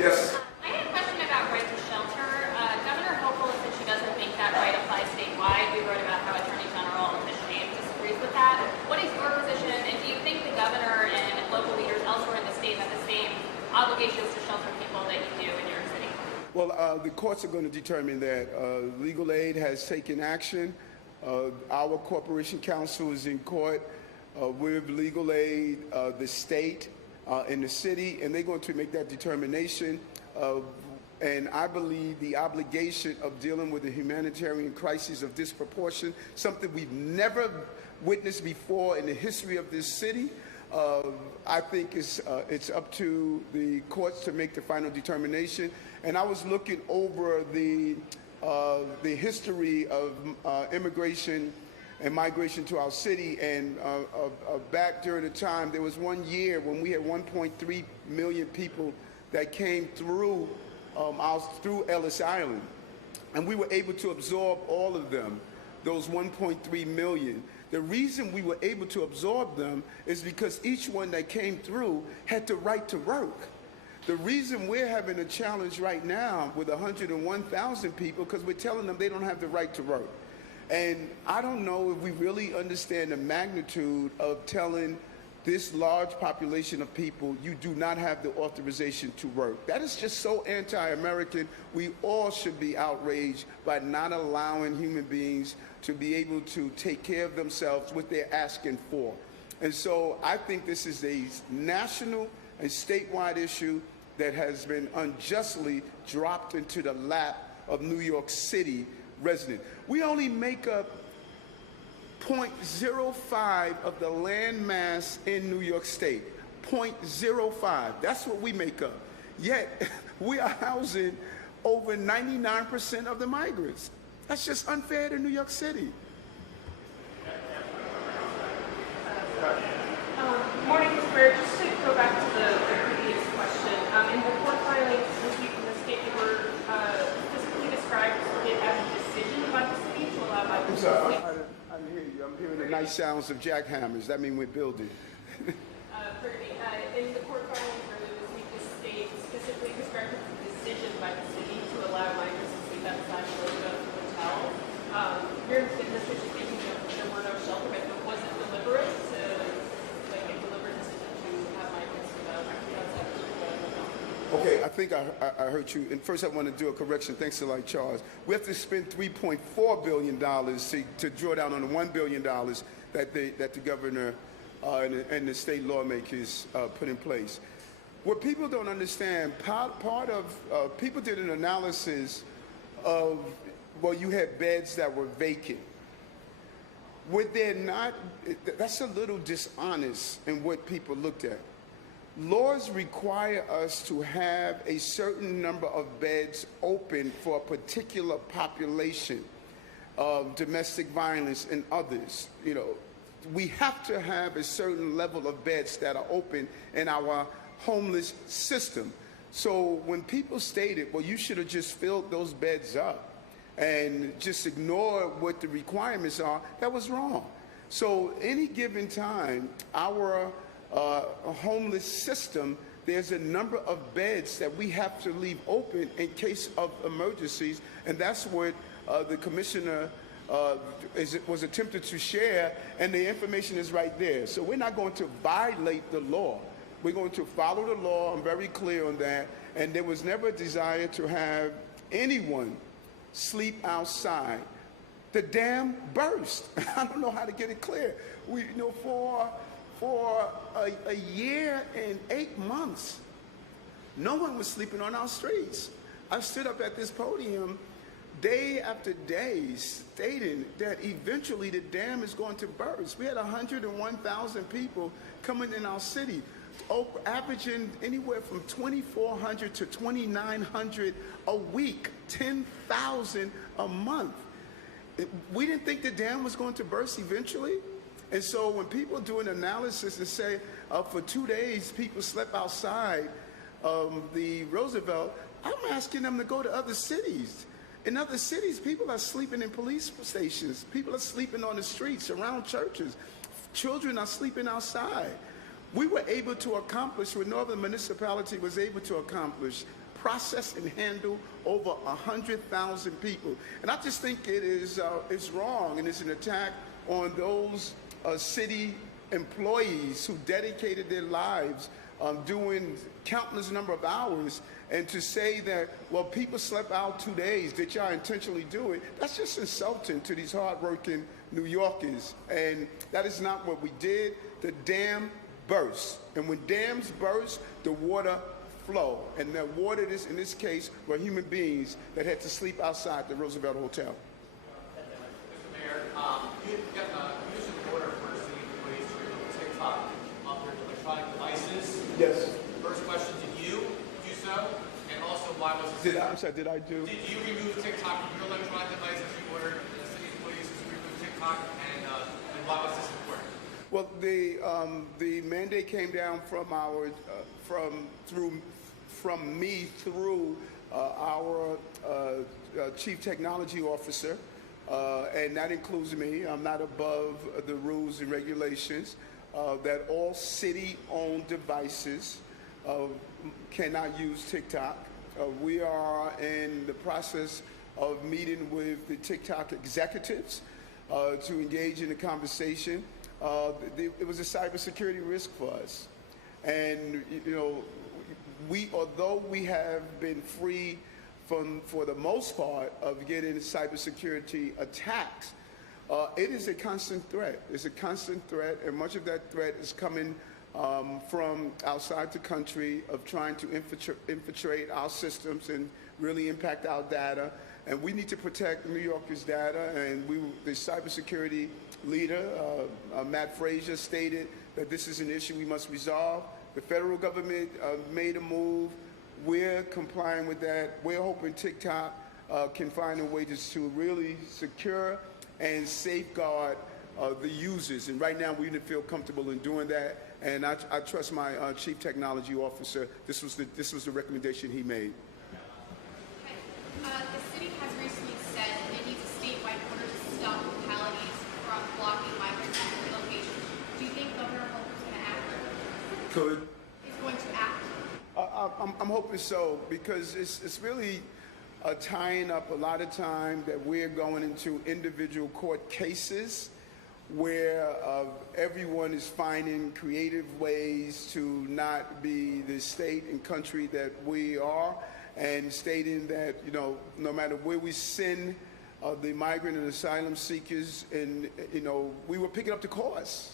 Yes. I had a question about right to shelter. Governor Hochul said she doesn't think that right applies statewide. We wrote about how Attorney General Tish James disagrees with that. What is your position, and do you think the governor and local leaders elsewhere in the state have the same obligations to shelter people that you do in New York City? Well, the courts are going to determine that. Legal aid has taken action. Our Corporation Counsel is in court with legal aid, the state, in the city, and they're going to make that determination. And I believe the obligation of dealing with the humanitarian crisis of disproportion, something we've never witnessed before in the history of this city, I think it's up to the courts to make the final determination. And I was looking over the history of immigration and migration to our city, and back during the time, there was one year when we had 1.3 million people that came through through Ellis Island, and we were able to absorb all of them, those 1.3 million. The reason we were able to absorb them is because each one that came through had the right to work. The reason we're having a challenge right now with 101,000 people, because we're telling them they don't have the right to work. And I don't know if we really understand the magnitude of telling this large population of people, you do not have the authorization to work. That is just so anti-American. We all should be outraged by not allowing human beings to be able to take care of themselves, what they're asking for. And so I think this is a national and statewide issue that has been unjustly dropped into the lap of New York City residents. We only make up 0.05 of the land mass in New York State. 0.05. That's what we make up. Yet we are housing over 99% of the migrants. That's just unfair to New York City. Morning, Mr. Mayor. Just to go back to the previous question, in the court filings this week from the state, they were specifically described as a decision by the city to allow migrants to sleep. I didn't hear you. I'm hearing the nice sounds of jackhammers. That means we're building. In the court filings earlier this week, the state specifically described it as a decision by the city to allow migrants to sleep outside of Roosevelt hotels. Your administration is thinking that there were no shelter beds, but was it deliberate to, like, a deliberate decision to have migrants sleep outside of Roosevelt? Okay, I think I heard you. And first I want to do a correction. Thanks to Charles. We have to spend $3.4 billion to draw down on the $1 billion that the governor and the state lawmakers put in place. What people don't understand, part of people did an analysis of, well, you had beds that were vacant. What they're not, that's a little dishonest in what people looked at. Laws require us to have a certain number of beds open for a particular population of domestic violence and others. You know, we have to have a certain level of beds that are open in our homeless system. So when people stated, well, you should have just filled those beds up and just ignore what the requirements are, that was wrong. So any given time, our homeless system, there's a number of beds that we have to leave open in case of emergencies, and that's what the commissioner was attempted to share, and the information is right there. So we're not going to violate the law. We're going to follow the law. I'm very clear on that. And there was never a desire to have anyone sleep outside. The dam burst. I don't know how to get it clear. We, for a year and 8 months, no one was sleeping on our streets. I stood up at this podium day after day stating that eventually the dam is going to burst. We had 101,000 people coming in our city, averaging anywhere from 2,400 to 2,900 a week, 10,000 a month. We didn't think the dam was going to burst eventually. And so when people do an analysis and say for 2 days people slept outside the Roosevelt, I'm asking them to go to other cities. In other cities, people are sleeping in police stations. People are sleeping on the streets, around churches. Children are sleeping outside. We were able to accomplish what no other municipality was able to accomplish, process and handle over 100,000 people. And I just think it is it's wrong, and it's an attack on those city employees who dedicated their lives doing countless number of hours, and to say that, well, people slept out 2 days, did y'all intentionally do it? That's just insulting to these hardworking New Yorkers, and that is not what we did. The dam burst, and when dams burst, the water flow, and the water, in this case, were human beings that had to sleep outside the Roosevelt Hotel. Mr. Mayor, you used an order for city employees to remove TikTok off their electronic devices. Yes. First question, did you do so? And also, why was it? Did I do? Did you remove TikTok from your electronic devices? You ordered the city employees to remove TikTok, and why was this important? Well, the mandate came down from our from me through our chief technology officer, and that includes me. I'm not above the rules and regulations that all city-owned devices cannot use TikTok. We are in the process of meeting with the TikTok executives to engage in a conversation. It was a cybersecurity risk for us, and although we have been free for the most part, of getting cybersecurity attacks, it is a constant threat. It's a constant threat, and much of that threat is coming from outside the country, of trying to infiltrate our systems and really impact our data. And we need to protect New Yorkers' data, and the cybersecurity leader, Matt Frazier, stated that this is an issue we must resolve. The federal government made a move. We're complying with that. We're hoping TikTok can find a way to really secure and safeguard the users. And right now, we didn't feel comfortable in doing that. And I trust my chief technology officer. This was the recommendation he made. The city has recently said it needs a statewide order to stop localities from blocking migrants at relocation. Do you think Governor Hochul is going to act? Could. Is going to act? I'm hoping so, because it's really tying up a lot of time that we're going into individual court cases where everyone is finding creative ways to not be the state and country that we are, and stating that, no matter where we send the migrant and asylum seekers, and, we were picking up the cost.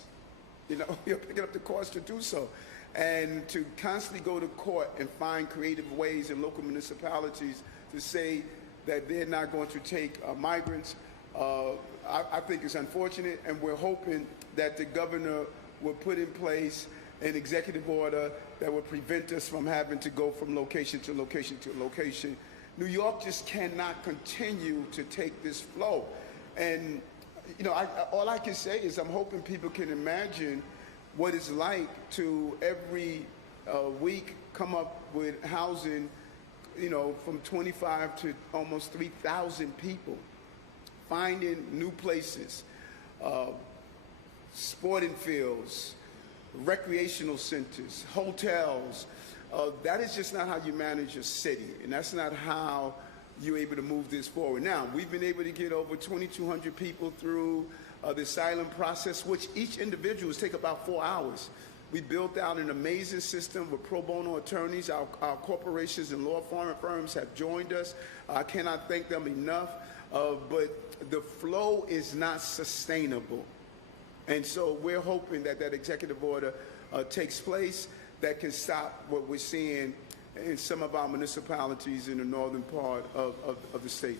We were picking up the cost to do so. And to constantly go to court and find creative ways in local municipalities to say that they're not going to take migrants, I think is unfortunate, and we're hoping that the governor will put in place an executive order that will prevent us from having to go from location to location to location. New York just cannot continue to take this flow. And, all I can say is I'm hoping people can imagine what it's like to every week come up with housing, from 25 to almost 3,000 people, finding new places, sporting fields, recreational centers, hotels. That is just not how you manage a city, and that's not how you're able to move this forward. Now, we've been able to get over 2,200 people through the asylum process, which each individual take about 4 hours. We built out an amazing system with pro bono attorneys. Our corporations and law firms have joined us. I cannot thank them enough, but the flow is not sustainable. And so we're hoping that that executive order takes place that can stop what we're seeing in some of our municipalities in the northern part of the state.